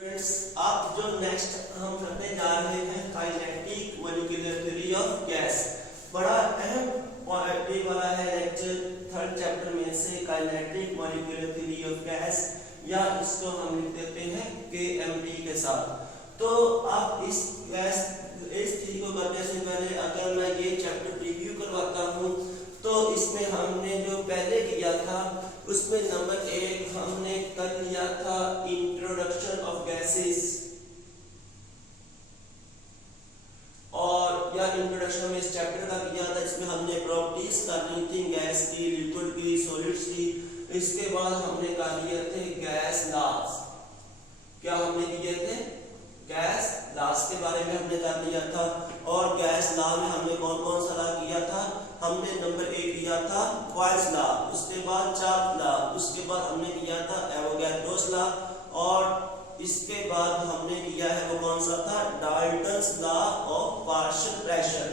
Friends, आप जो next हम करने जा रहे हैं kinetic molecular theory of gas. बड़ा अहम पॉइंट वाला है लेक्चर थर्ड चैप्टर में से kinetic molecular theory of gas, या इसको हम लिख देते हैं KMT के साथ। तो आप इस थ्योरी को करने से पहले अगर मैं ये चैप्टर रिव्यू करवाता हूँ तो इसमें हमने जो पहले किया था उसमें नंबर 1 हमने कर लिया था इंट्रोडक्शन ऑफ गैसेस, और या इंट्रोडक्शन में इस चैप्टर का किया था जिसमें हमने प्रॉपर्टीज करनी थी गैस की, लिक्विड की, सॉलिड्स की। इसके बाद हमने कर लिए थे गैस लॉज। क्या हमने किए थे? गैस लॉज के बारे में हमने कर लिया था। और गैस लॉ में हमने कौन कौन सा लॉ किया था? हमने नंबर 1 किया था बॉयल्स लॉ, उसके बाद चार्ट लॉ, उसके बाद हमने किया था एवोगैड्रोस लॉ, और इसके बाद हमने किया है वो कौन सा था? Dalton's law of partial pressure.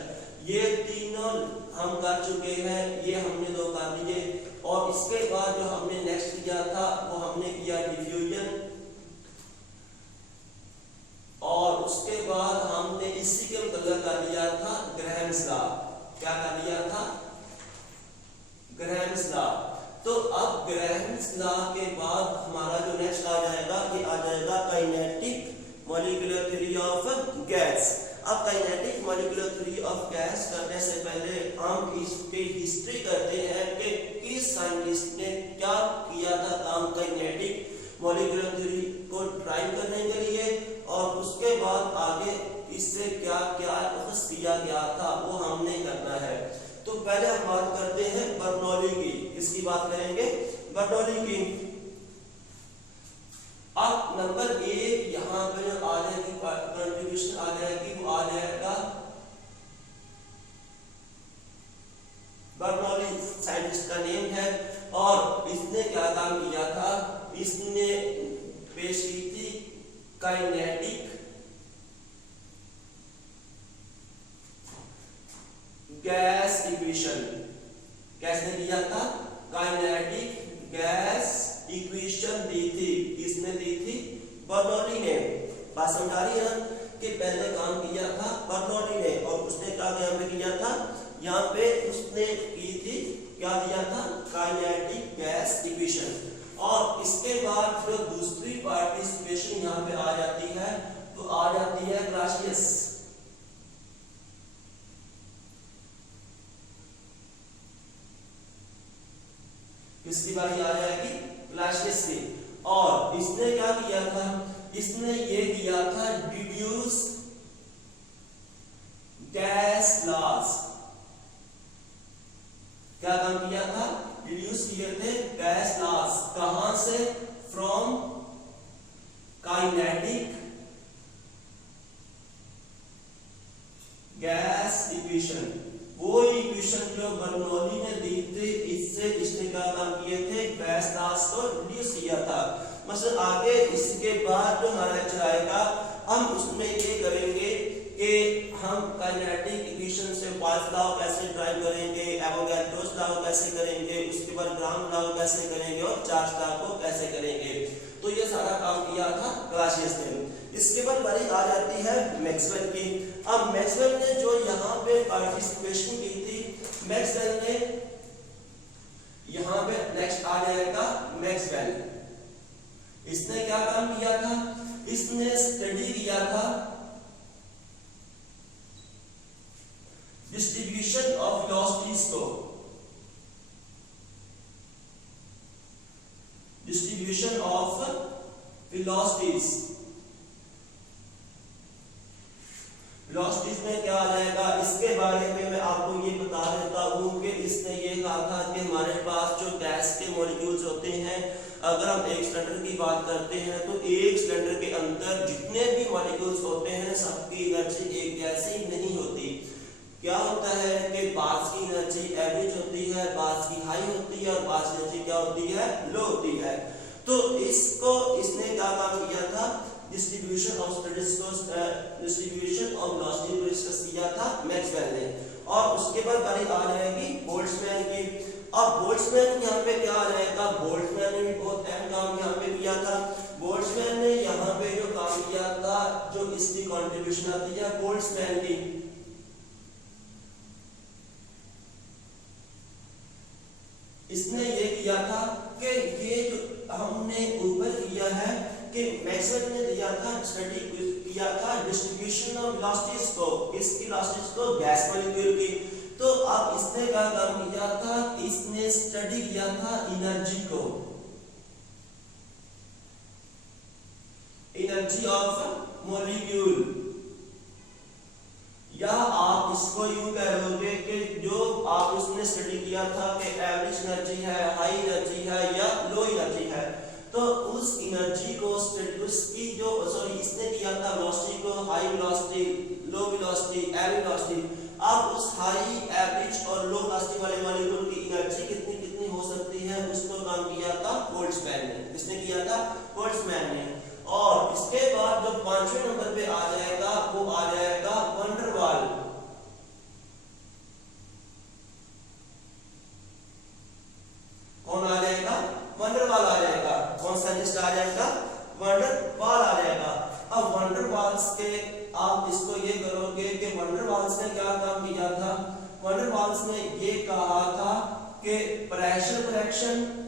ये तीनों हम कर चुके हैं, ये हमने दो कर लिए। और इसके बाद जो हमने नेक्स्ट किया था वो हमने किया डिफ्यूजन, और उसके बाद हमने इसी के मतलब कर लिया था ग्रैम्स लॉ। क्या कर लिया था? Grams law. तो अब ग्रैम्स लॉ के बाद हमारा जो नेक्स्ट आ जाएगा ये आ जाएगा kinetic molecular theory of gas. अब kinetic molecular theory of gas करने से पहले हम इसकी हिस्ट्री करते हैं कि किस साइंटिस्ट ने क्या किया था काम काइनेटिक मॉलिक्यूलर थ्योरी को ड्राइव करने के लिए, और उसके बाद आगे इससे क्या क्या अखज़ किया गया था वो हमने करना है। तो पहले हम बात करते हैं बर्नौली की। किसकी बात करेंगे? बर्नौली की। अब नंबर 1 यहाँ पे जो आ जाएगी कंट्रीब्यूशन आ जाएगी वो आ जाएगा बर्नौली, साइंटिस्ट का नेम है। और इसने क्या काम किया था? इसने पेश की थी काइनेटिक गैस इक्वेशन। कैसे दिया था? काइनेटिक गैस इक्वेशन दी थी। किसने दी थी? बर्नौली ने। बात समझ आ रही है ना कि पहले काम किया था बर्नौली ने, और उसने क्या यहाँ पे किया था? यहाँ पे उसने की थी, क्या दिया था? Kinetic gas equation. और इसके बाद जो दूसरी पार्टिसिपेशन यहाँ पे आ जाती है तो आ जाती है क्लासियस। किसकी बारी आ जाएगी? क्लासियस की। और इसने क्या किया था? इसने ये किया था डिड्यूस गैस लॉज। क्या काम किया था? डिड्यूस किए थे गैस लॉज। कहां से? From kinetic gas equation. वो इक्वेशन जो बर्नौली ने दी थी, इससे इसने क्या काम किए थे? गैस लॉज को डिड्यूस किया था। मतलब आगे इसके बाद जो हमारा लेक्चर आएगा हम उसमें ये करेंगे कि हम काइनेटिक इक्वेशन से बॉयल्स लॉ कैसे ड्राइव करेंगे, एवोगैड्रोस लॉ कैसे करेंगे, उसके बाद ग्राम लॉ कैसे करेंगे, और चार्ल्स लॉ को कैसे करेंगे। तो ये सारा काम किया था क्लासियस ने। इसके बाद बारी आ जाती है मैक्सवेल की। अब मैक्सवेल ने जो यहाँ पे पार्टिसिपेशन की थी, मैक्सवेल ने यहाँ पे नेक्स्ट आ जाएगा मैक्सवेल। इसने क्या काम किया था? इसने स्टडी किया था डिस्ट्रीब्यूशन ऑफ वेलोसिटीज को। Distribution of velocities. वेलोसिटीज में क्या आ जाएगा? इसके बारे में मैं आपको ये बता देता हूँ कि इसने ये कहा था कि हमारे पास जो गैस के मॉलिक्यूल्स होते हैं, अगर हम एक सिलेंडर की बात करते हैं तो एक सिलेंडर के अंदर जितने भी मॉलिक्यूल्स होते हैं सबकी एनर्जी एक जैसी नहीं होती। क्या होता है कि बास की एनर्जी एवरेज होती है, बास की हाई होती है, और बास की एनर्जी क्या होती है? लो होती है। तो इसको इसने क्या काम किया था? Distribution of distribution of velocity को डिस्कस किया था मैक्सवेल ने। और उसके बाद बारी आ जाएगी बोल्ट्जमैन की। अब बोल्ट्जमैन यहाँ पे क्या आ जाएगा? बोल्ट्जमैन ने भी बहुत अहम काम यहाँ पे किया था। बोल्ट्जमैन ने यहाँ पे जो किसकी कंट्रीब्यूशन आती है, बोल्ट्जमैन की। इसने ये किया था कि ये जो हमने ऊपर किया है कि मैक्सवेल ने दिया था, स्टडी किया था डिस्ट्रीब्यूशन ऑफ वेलोसिटीज को, किसकी वेलोसिटीज को, गैस मॉलिक्यूल की। तो अब इसने क्या काम किया था, इसने स्टडी किया था एनर्जी को, एनर्जी ऑफ मॉलिक्यूल, या आप इसको यूं कहोगे कि जो आप उसने स्टडी किया था कि एवरेज एनर्जी है, हाई एनर्जी है या लो एनर्जी है, तो उस एनर्जी को उसकी जो इसने किया था वेलोसिटी को, हाई वेलोसिटी, लो वेलोसिटी, एवरेज वेलोसिटी। अब उस हाई, एवरेज और लो वेलोसिटी वाले मॉलिक्यूल की एनर्जी कितनी कितनी हो सकती है, उसको काम किया था बोल्ट्जमैन ने। किसने किया था, बोल्ट्जमैन ने। और इसके बाद जो 5वें नंबर पे आ जाएगा वो आ जाएगा वैन डर वाल। कौन आ जाएगा, वैन डर वाल आ जाएगा। कौन साइंटिस्ट आ जाएगा, वैन डर वाल आ जाएगा। अब वैन डर वाल्स के आप इसको ये करोगे कि वैन डर वाल्स ने क्या काम किया था, वैन डर वाल्स ने ये कहा था कि प्रेशर करेक्शन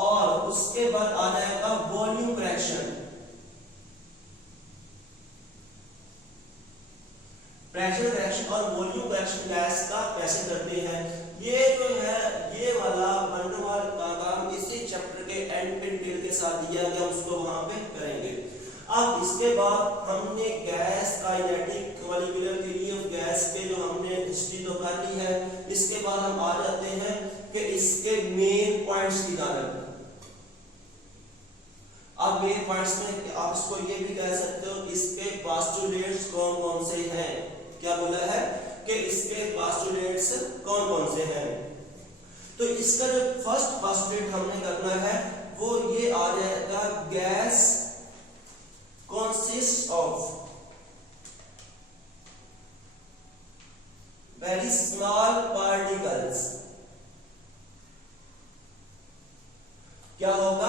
और उसके बाद आ जाएगा वॉल्यूम करेक्शन। प्रेशर करेक्शन और वॉल्यूम करेक्शन गैस का कैसे करते हैं, ये जो है ये वाला वैन डर वाल का काम इसी चैप्टर के एंड पे डिटेल के साथ दिया गया, उसको वहां पे करेंगे। अब इसके बाद हमने gas kinetic molecular theory of gas पे जो हमने हिस्ट्री तो कर ली है। इसके बाद हम आ जाते हैं कि इसके मेन पॉइंट्स की तरफ। अब मेन पॉइंट्स में आप इसको ये भी कह सकते हो इसके पोस्टुलेट्स कौन कौन से हैं। क्या बोला है कि इसके पोस्टुलेट्स कौन कौन से हैं। तो इसका जो फर्स्ट पोस्टुलेट हमने करना है वो ये आ जाएगा, gas consists of very small particles। क्या होगा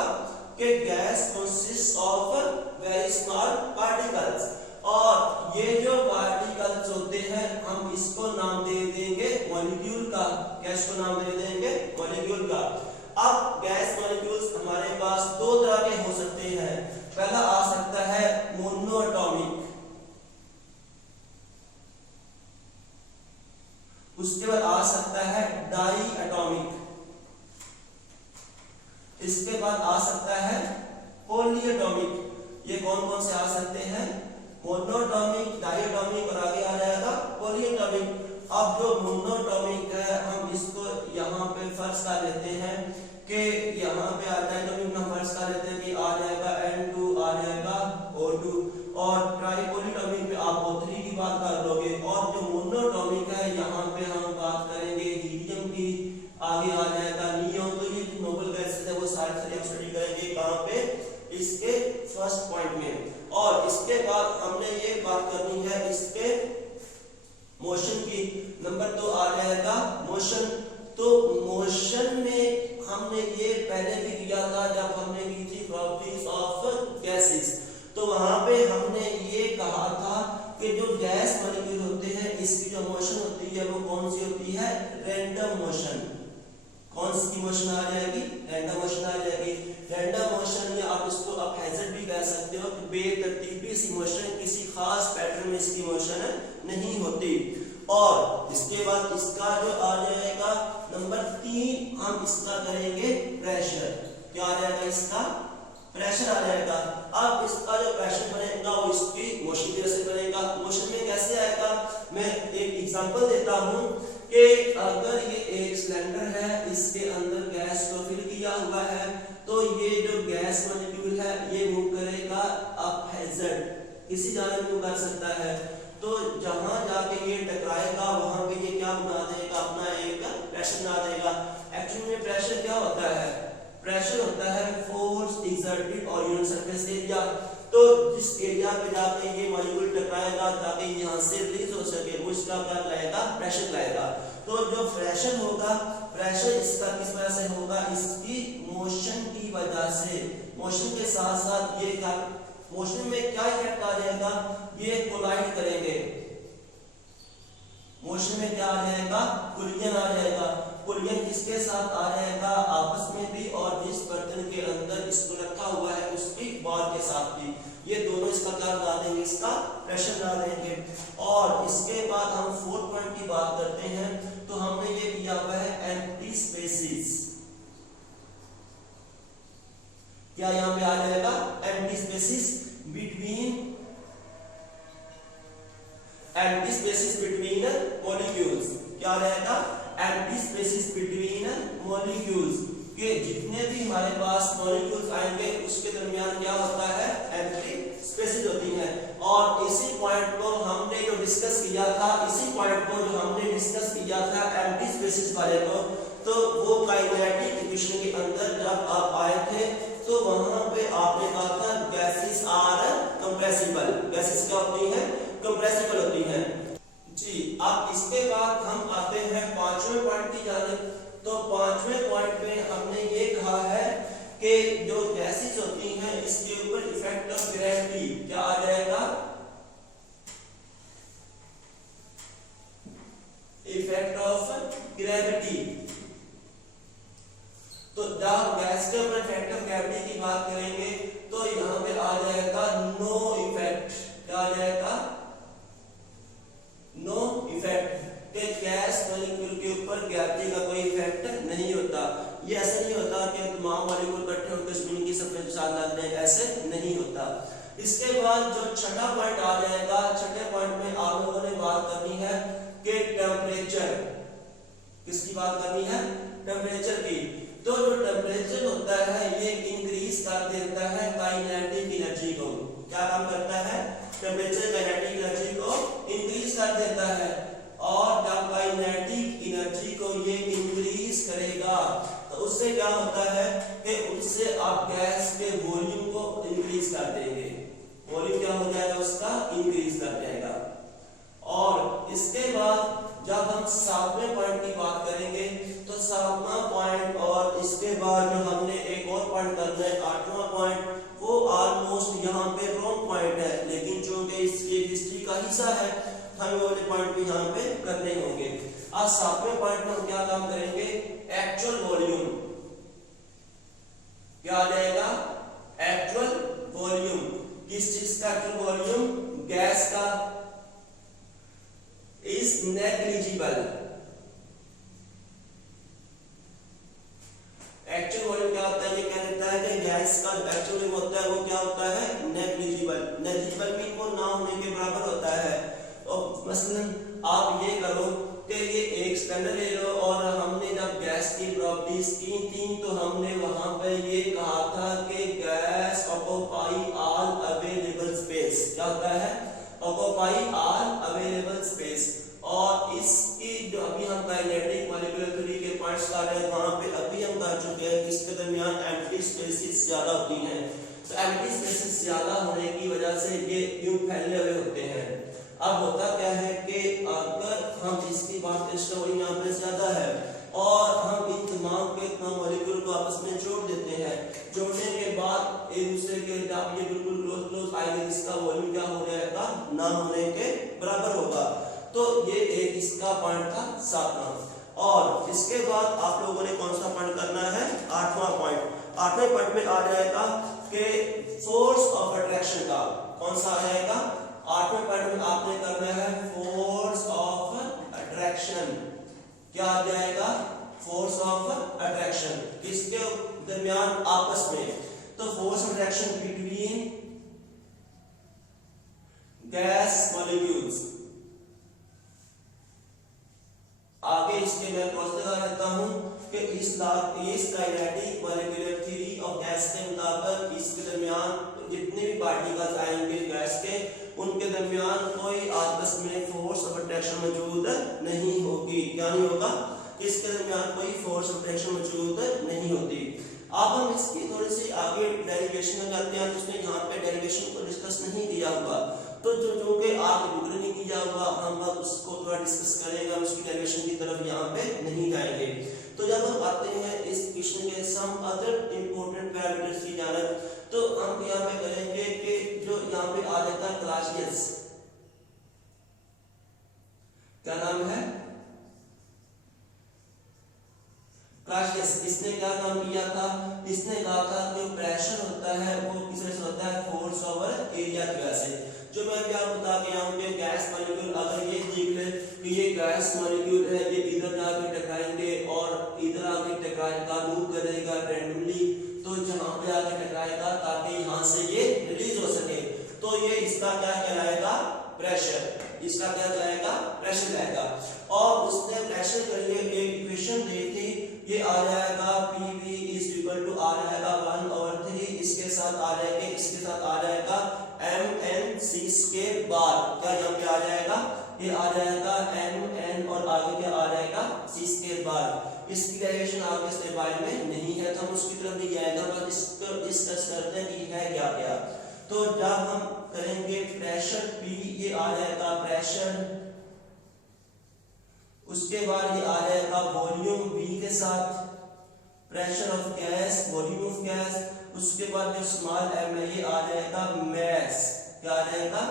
कि gas consists of very small particles, और ये जो पार्टिकल्स होते हैं हम इसको नाम दे देंगे मॉलिक्यूल का। गैस को नाम दे देंगे मॉलिक्यूल का। अब गैस मॉलिक्यूल्स हमारे पास दो तरह के हो सकते हैं। पहला आ सकता है मोनोएटॉमिक, उसके बाद आ सकता है डाई एटॉमिक, इसके बाद आ सकता है पॉलीएटॉमिक। ये कौन कौन से आ सकते हैं, मोनोएटॉमिक, डाईएटॉमिक और आगे आ जाएगा पॉलीएटॉमिक। अब जो मोनोएटॉमिक है हम इसको यहाँ पे फर्ज कर लेते हैं कि यहाँ पे आ जाएगा, हम फर्ज कर लेते हैं कि आ जाएगा N2, आ जाएगा O2, और ट्राइपॉलीएटॉमिक पे आप O3 की बात कर लोगे। और जो मोनोएटॉमिक है यहाँ पे हम बात करेंगे हीलियम की, आगे आ जाएगा नियोन। तो ये नोबल गैसेस है वो सारे हम स्टडी करेंगे कहाँ पे, इसके फर्स्ट पॉइंट में। और इसके बाद हमने ये बात करनी है इसके मोशन की। नंबर 2 आ जाएगा मोशन। तो मोशन में हमने ये पहले भी किया था जब हमने की थी प्रॉपर्टीज ऑफ गैसेस। तो वहां पे हमने ये कहा था कि जो गैस मॉलिक्यूल होते हैं इसकी जो मोशन होती है वो कौन सी होती है, रैंडम मोशन। कौन सी मोशन आ जाएगी, रैंडम मोशन आ जाएगी। रैंडम मोशन या आप इसको आप हैजर्ड भी कह सकते हो कि बेतरतीबी सी मोशन, किसी खास पैटर्न में इसकी मोशन नहीं होती। और इसके बाद इसका जो आ जाएगा नंबर 3, हम इसका करेंगे प्रेशर। क्या आ जाएगा, इसका प्रेशर आ जाएगा। अब इसका जो प्रेशर बनेगा वो इसकी मोशन की वजह से बनेगा। मोशन में कैसे आएगा, मैं एक एग्जांपल देता हूं कि अगर ये एक सिलेंडर है, इसके अंदर गैस को फिल किया हुआ है, तो ये जो गैस मॉलिक्यूल है ये मूव करेगा अप हैजर्ड, किसी जानब मूव कर सकता है। तो जहां जाके ये टकराएगा वहां पे ये क्या बना देगा, अपना एक प्रेशर बना देगा। एक्चुअली में प्रेशर क्या होता है, प्रेशर होता है force exerted on unit surface area. तो जिस एरिया पे जाके ये मॉलिक्यूल टकराएगा ताकि यहां से रिलीज हो सके वो इसका क्या लाएगा, प्रेशर लाएगा। तो जो फ्रैक्शन होगा, फ्रैक्शन इसका किस वजह से होगा, इसकी मोशन की वजह से। मोशन के साथ साथ ये क्या, मोशन में क्या इफेक्ट आ जाएगा, ये कोलाइड करेंगे। मोशन में क्या आ जाएगा, कोलिजन आ जाएगा। कोलिजन किसके साथ आ जाएगा, आपस में भी, और जिस बर्तन के अंदर इसको रखा हुआ है उसकी बॉल के साथ भी। ये दोनों इसका क्या बना देंगे, इसका प्रेशर बना देंगे। और इसके बाद हम फोर्थ पॉइंट की बात करते हैं, तो हमने ये किया हुआ है एम्प्टी स्पेसेस। क्या यहां पे आ जाएगा, empty spaces between, empty spaces between molecules. क्या रहेगा, एम्प्टी स्पेसेस बिटवीन मॉलिक्यूल्स, के जितने भी हमारे पास मॉलिक्यूल्स आएंगे उसके दरमियान क्या होता है, एम्प्टी स्पेसेस होती हैं। और इसी पॉइंट को हमने जो डिस्कस किया था, इसी पॉइंट को जो हमने डिस्कस किया था एम्प्टी स्पेसेस वाले को, तो वो काइनेटिक इक्वेशन के अंदर जब आप आए थे तो वहां पे आपने कहा था गैसेस आर कंप्रेसिबल। गैसेस क्या होती हैं, कंप्रेसिबल होती हैं जी। अब इसके बाद हम आते हैं पांचवें पॉइंट की जानिब। तो पांचवें पॉइंट में हमने ये कहा है कि जो गैसेस होती हैं इसके ऊपर इफेक्ट ऑफ ग्रेविटी क्या आ जाएगा, इफेक्ट ऑफ ग्रेविटी। तो जब गैस के ऊपर इफेक्ट ऑफ ग्रेविटी की बात करेंगे तो यहां पे आ जाएगा नो इफेक्ट। क्या आ जाएगा, नो इफेक्ट, कि गैस मॉलिक्यूल के ऊपर ग्रेविटी का कोई इफेक्ट नहीं होता। ये ऐसे नहीं होता कि तमाम मॉलिक्यूल इकट्ठे होकर जमीन की सतह के साथ लग जाए, ऐसे नहीं होता। इसके बाद जो छठा पॉइंट आ जाएगा, छठे पॉइंट में आप लोगों ने बात करनी है कि टेम्परेचर, किसकी बात करनी है, टेम्परेचर की। तो जो टेम्परेचर होता है ये इंक्रीज कर देता है काइनेटिक एनर्जी को। क्या काम करता है, टेम्परेचर काइनेटिक एनर्जी को इंक्रीज कर देता है। और जब काइनेटिक एनर्जी को ये इंक्रीज करेगा तो उससे क्या होता है कि उससे आप गैस के वॉल्यूम को इंक्रीज कर देंगे। वॉल्यूम क्या हो जाएगा, उसका इंक्रीज कर जाएगा। और इसके बाद जब हम सातवें पॉइंट की बात करेंगे तो सातवां पॉइंट और इसके बाद जो हमने एक और पॉइंट करना है, आठवां पॉइंट, वो ऑलमोस्ट यहाँ पे रॉन्ग पॉइंट है, लेकिन चूंकि इसकी हिस्ट्री का हिस्सा है हमें वो वाले पॉइंट भी यहाँ पे करने होंगे। आज सातवें पॉइंट में हम क्या काम करेंगे, एक्चुअल वॉल्यूम। क्या आ जाएगा, एक्चुअल वॉल्यूम। किस चीज का एक्चुअल वॉल्यूम, गैस का, इज नेग्लिजिबल। एक्चुअल वॉल्यूम क्या होता है, ये कह देता है कि गैस का एक्चुअल वॉल्यूम होता है वो क्या होता है, नेग्लिजिबल। नेग्लिजिबल मीन वो ना होने के बराबर होता है। और मसलन आप ये करो कि ये एक स्टैंडर्ड ले लो, और हमने जब गैस की प्रॉपर्टीज की थी तो हमने वहां पे ये कहा था कि gas occupy all available space. क्या होता है, ऑक्यूपाई ऑल अवेलेबल स्पेस। और इसकी जो अभी हम काइनेटिक मॉलिक्यूलर थ्योरी के पॉइंट्स कर रहे हैं वहां पे अभी हम कर चुके हैं कि इसके दरमियान एम्प्टी स्पेसेस ज्यादा होती हैं। तो एम्प्टी स्पेसेस ज्यादा होने की वजह से ये यूं फैले हुए होते हैं। अब होता क्या है कि अगर हम इसकी बात करें तो यहाँ पे ज्यादा है और हम इन तमाम के तमाम मॉलिक्यूल को आपस में जोड़ देते हैं। जोड़ने के बाद एक दूसरे के जब ये बिल्कुल क्लोज आएंगे, इसका वॉल्यूम क्या हो जाएगा, ना होने के बराबर होगा। तो ये एक इसका पॉइंट था सातवां। और इसके बाद आप लोगों ने कौन सा पॉइंट करना है, आठवां पॉइंट। आठवें पॉइंट में आ जाएगा कि फोर्स ऑफ अट्रैक्शन का। कौन सा आ जाएगा, आठवें पॉइंट में आपने करना है फोर्स ऑफ अट्रैक्शन। क्या आ जाएगा, फोर्स ऑफ अट्रैक्शन, किसके दरमियान, आपस में। तो force of attraction between gas molecules. आगे इसके मैं प्रोसेस लगा रहता हूं कि इस kinetic molecular theory of gas के मुताबिक इसके दरमियान जितने भी पार्टिकल्स आएंगे गैस के, उनके दरमियान कोई आपस में फोर्स ऑफ अट्रैक्शन मौजूद नहीं होगी। क्या नहीं होगा, इसके दरमियान कोई फोर्स ऑफ अट्रैक्शन मौजूद नहीं होती। अब हम इसकी थोड़ी सी आगे डेरिवेशन में जाते हैं, जिसने यहाँ पे डेरिवेशन को डिस्कस नहीं किया हुआ। तो जो कि आपने बुकरनी किया हुआ, हम अब उसको थोड़ा डिस्कस करेंगे, हम उसकी डेरिवेशन की तरफ यहाँ पे नहीं जाएंगे। तो जब हम आते हैं इस क्वेश्चन के सम अदर इंपॉर्टेंट पैरामीटर्स की जानब, तो हम यहाँ पे करेंगे कि जो यहाँ पे आ जाता है क्लासियस, क्या नाम है, क्लासियस। इसने क्या काम किया था, इसने कहा था जो प्रेशर होता है वो किस वजह से होता है, फोर्स ओवर एरिया की वजह से। जो मैं भी आपको बता के यहाँ पे गैस मॉलिक्यूल, अगर ये देख ले कि ये गैस मॉलिक्यूल है, ये इधर जाके टकराएंगे और इधर आके टकराएगा, मूव करेगा रैंडमली, तो जहाँ पे आके टकराएगा ताकि यहाँ से ये रिलीज हो सके, तो ये इसका क्या कहलाएगा, प्रेशर। इसका क्या कहलाएगा, प्रेशर रहेगा। और उसने प्रेशर के लिए एक इक्वेशन दी थी, ये आ जाएगा PV इज इक्वल टू आ जाएगा 1/3, इसके साथ आ जाएगा, इसके साथ आ जाएगा mn6 के बार, क्या यहाँ पे आ जाएगा, ये आ जाएगा mn और आगे क्या आ जाएगा 6 के बार। इसकी डेरिवेशन आगे इस फाइल में नहीं है, तो हम उसकी तरफ नहीं जाएगा, बस इसको डिस्कस करते हैं कि है क्या क्या। तो जब हम करेंगे प्रेशर P, ये आ जाएगा प्रेशर, उसके बाद ये आ जाएगा वॉल्यूम V के साथ, pressure of gas, volume of gas, उसके बाद जो स्मॉल m है ये आ जाएगा मैस, क्या आ जाएगा,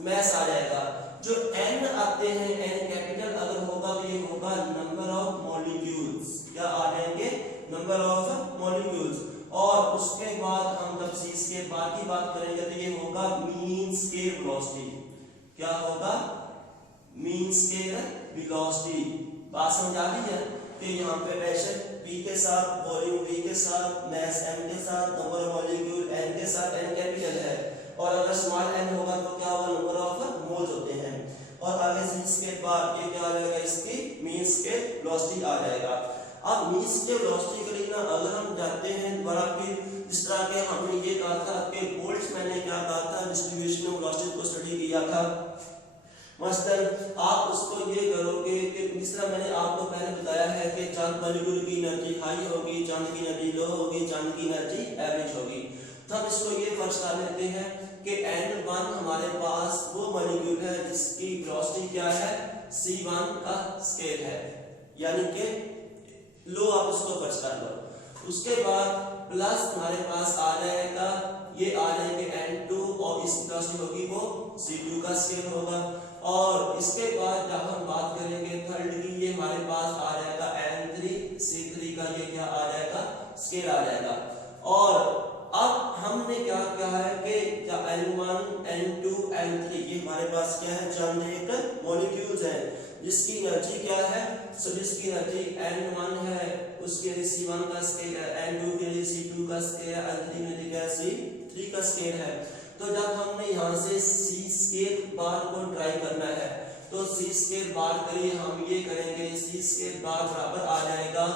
मैस आ जाएगा। जो n आते हैं, n कैपिटल अगर होगा तो ये होगा नंबर ऑफ मॉलिक्यूल्स, क्या आ जाएंगे, नंबर ऑफ मॉलिक्यूल्स। और उसके बाद हम जब C के बाद की बात करेंगे तो ये होगा मीन स्केल वेलोसिटी, क्या होगा, मीन स्केल वेलोसिटी। बात समझ आ रही है कि यहाँ पे प्रेशर P के साथ, वॉल्यूम V के साथ, मास m के साथ, नंबर ऑफ मॉलिक्यूल n के साथ, n कैपिटल है, और अगर स्मॉल n होगा तो क्या होगा, नंबर ऑफ मोल्स होते हैं। और आगे से इसके बाद ये क्या आ जाएगा, इसकी मीन स्केल वेलोसिटी आ जाएगा। अब मीन स्केल वेलोसिटी के लिए ना अगर हम जाते हैं दोबारा फिर, जिस तरह के हमने ये कहा था कि बोल्ट्जमैन ने क्या कहा था, डिस्ट्रीब्यूशन ऑफ वेलोसिटी को स्टडी किया था, मसलन आप उसको ये करोगे कि जिस तरह मैंने आपको पहले बताया है कि चांद मॉलिक्यूल की एनर्जी हाई होगी, चांद की एनर्जी लो होगी, चांद की एनर्जी एवरेज होगी। तो हम इसको ये फर्ज कर लेते हैं कि n1 हमारे पास वो मॉलिक्यूल है जिसकी वेलोसिटी क्या है, c1 का स्केल है, यानी कि लो, आप उसको फर्ज कर लो। उसके बाद प्लस हमारे पास आ जाएगा, ये आ जाएंगे n2 और इसकी वेलोसिटी होगी वो c2 का स्केल होगा। और इसके बाद जब हम बात करेंगे थर्ड की, ये हमारे पास आ जाएगा n3, c3 का ये क्या आ जाएगा, स्केल आ जाएगा। और अब हमने क्या कहा है कि n1, n2, n3 ये हमारे पास क्या है, चंद मॉलिक्यूल्स हैं जिसकी एनर्जी क्या है, सो जिसकी एनर्जी n1 है उसके लिए c1 का स्केल है, n2 के लिए c2 का स्केल है, n3 के लिए क्या c3 का स्केल है। तो जब हमने यहाँ से c स्केल बार को ट्राई करना है, तो c स्केल बार के लिए हम ये करेंगे, c स्केल बार बराबर आ जाएगा,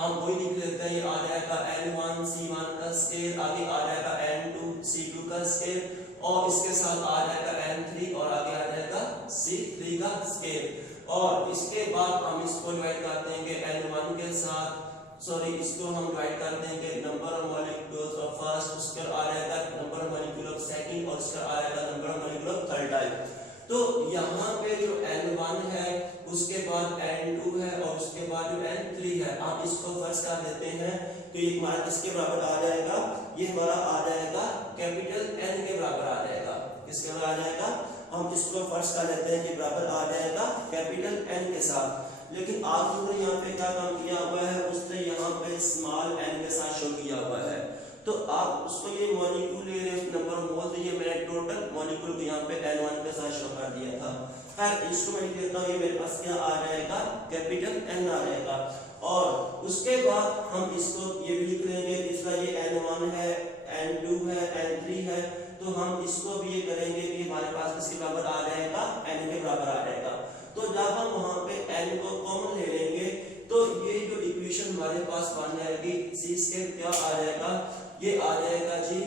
हम वही लिख लेते हैं, ये आ जाएगा n1 c1 का स्केल, आगे आ जाएगा n2 c2 का स्केल, और इसके साथ आ जाएगा n3 और आगे आ जाएगा c3 का स्केल। और इसके बाद हम इसको डिवाइड कर देंगे n1 के साथ, सॉरी इसको हम डिवाइड कर देंगे number of molecules of first, उसका आ जाएगा number of molecule of second, और इसका आ जाएगा number of molecule of third type. तो यहाँ पे जो n1 है, उसके बाद n2 है, और उसके बाद जो n3 है, आप इसको फर्स्ट कर देते हैं तो ये हमारा किसके बराबर आ जाएगा, ये हमारा आ जाएगा कैपिटल N के बराबर आ जाएगा। किसके बराबर आ जाएगा, हम इसको फर्स्ट कर लेते हैं कि बराबर आ जाएगा कैपिटल N के साथ। लेकिन आपने यहाँ पे क्या काम किया हुआ है, उसने यहाँ पे स्मॉल n के साथ शो किया हुआ है, तो आप उसको ये मॉलिक्यूल नंबर ऑफ मोल्स, ये मैंने टोटल मॉलिक्यूल को यहाँ पे n1 के साथ शो कर दिया था। खैर इसको मैं लिख देता हूँ, ये मेरे पास क्या आ जाएगा, कैपिटल N आ जाएगा। और उसके बाद हम इसको ये भी लिख लेंगे, इसका ये n1 है, n2 है, n3 है, तो हम इसको भी ये करेंगे कि हमारे पास किसके बराबर आ जाएगा, n के बराबर आ जाएगा। तो जब हम वहां पे n को कॉमन ले लेंगे तो ये जो इक्वेशन हमारे पास बन जाएगी, c स्केल क्या आ जाएगा, ये आ जाएगा जी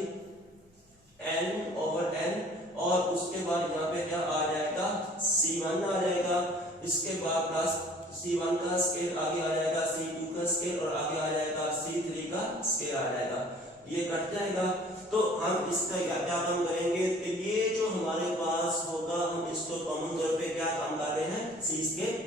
n ओवर n, और उसके बाद यहाँ पे क्या आ जाएगा, c1 आ जाएगा, इसके बाद प्लस c1 का स्केल, आगे आ जाएगा c2 का स्केल, और आगे आ जाएगा c3 का स्केल आ जाएगा, ये कट जाएगा। तो हम इसका क्या काम करेंगे कि ये जो हमारे पास होगा, हम इसको कॉमन तौर पे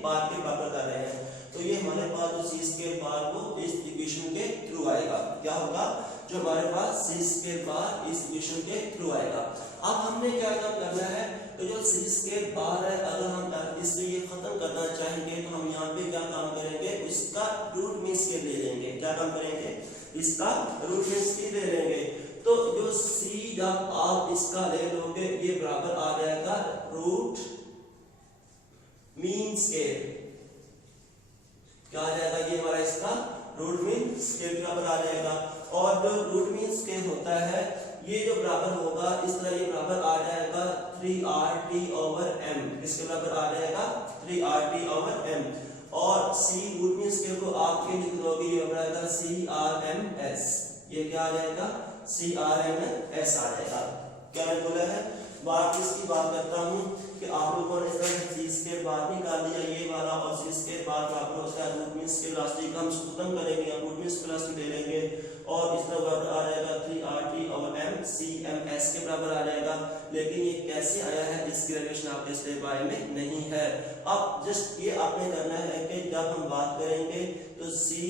बार के बराबर कर रहे हैं, तो ये हमारे पास जो सी स्क्वायर बार वो इस इक्वेशन के थ्रू आएगा। क्या होगा, जो हमारे पास सी स्क्वायर बार इस इक्वेशन के थ्रू आएगा। अब हमने क्या काम करना है, तो जो सी स्क्वायर बार है अगर हम इससे ये खत्म करना चाहेंगे तो हम यहाँ पे क्या काम करेंगे, इसका रूट मीन स्क्वायर ले लेंगे। क्या काम करेंगे, इसका रूट मीन स्क्वायर ले लेंगे। तो जो सी जब आप इसका ले लोगे ये बराबर आ जाएगा रूट मीन स्क्वायर। क्या आ जाएगा, ये हमारा इसका रूट मीन स्क्वायर बराबर आ जाएगा। और जो रूट मीन स्क्वायर होता है ये जो बराबर होगा इस तरह, ये बराबर आ जाएगा 3RT/m। किसके बराबर आ जाएगा, 3RT/m। और सी रूट मीन स्क्वायर को आप क्या लिख दोगे, ये बराबर CRMS। ये क्या आ जाएगा, CRMS आ जाएगा। क्या मैंने बोला है, बात इसकी बात करता हूँ कि आप लोगों ने इस तरह सी स्क्वायर बार निकाल दिया ये वाला, और सी स्क्वायर बार बराबर उसका रूट मीन स्क्वायर इलास्टिक हम खत्म करेंगे, हम रूट मीन स्क्वायर इलास्टिक ले लेंगे और इस तरह बराबर आ जाएगा 3RT/m CMS के बराबर आ जाएगा। लेकिन ये कैसे आया है इसकी रिलेशन आपके स्टेप बाय में नहीं है। अब जस्ट ये आपने करना है कि जब हम बात करेंगे तो सी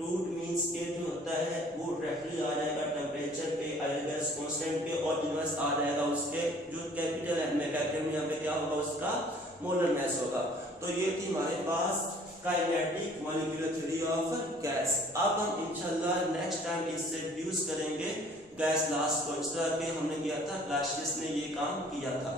रूट मीन स्क्वायर जो होता है वो डायरेक्टली आ जाएगा टेम्परेचर पे, आइलर्स कांस्टेंट पे, और इनवर्स आ जाएगा उसके जो कैपिटल एम में, कैपिटल में यहाँ पे क्या होगा, उसका मोलर मास होगा। तो ये थी हमारे पास kinetic molecular theory of gas. अब हम इंशाल्लाह नेक्स्ट टाइम इससे डिड्यूस करेंगे गैस लास्ट को, इस तरह के हमने किया था, गाशियस ने ये काम किया था।